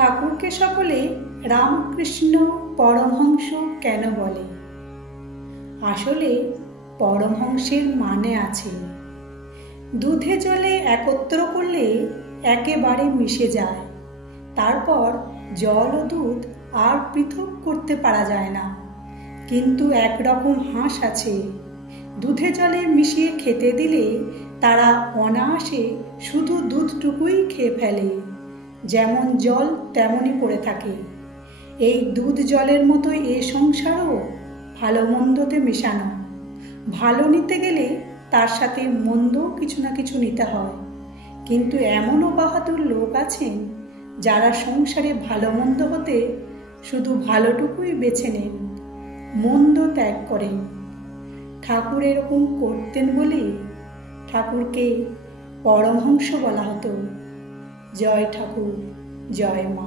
ঠাকুরকে সকলে রামকৃষ্ণ পরমহংস কেন বলে? আসলে পরমহংসের মানে আছে। দুধে জলে একত্র করলে একেবারে মিশে যায়, তারপর জল ও দুধ আর পৃথক করতে পারা যায় না। কিন্তু একরকম হাঁস আছে, দুধে জলে মিশিয়ে খেতে দিলে তারা অনায়াসে শুধু দুধটুকুই খেয়ে ফেলে, যেমন জল তেমনই পড়ে থাকে। এই দুধ জলের মতো এ সংসারও ভালো মন্দতে মেশানো। ভালো নিতে গেলে তার সাথে মন্দও কিছু না কিছু নিতে হয়। কিন্তু এমনও বাহাদুর লোক আছেন যারা সংসারে ভালো মন্দ হতে শুধু ভালোটুকুই বেছে নেন, মন্দ ত্যাগ করেন। ঠাকুর এরকম করতেন বলে ঠাকুরকে পরমহংস বলা হতো। জয় ঠাকুর, জয় মা।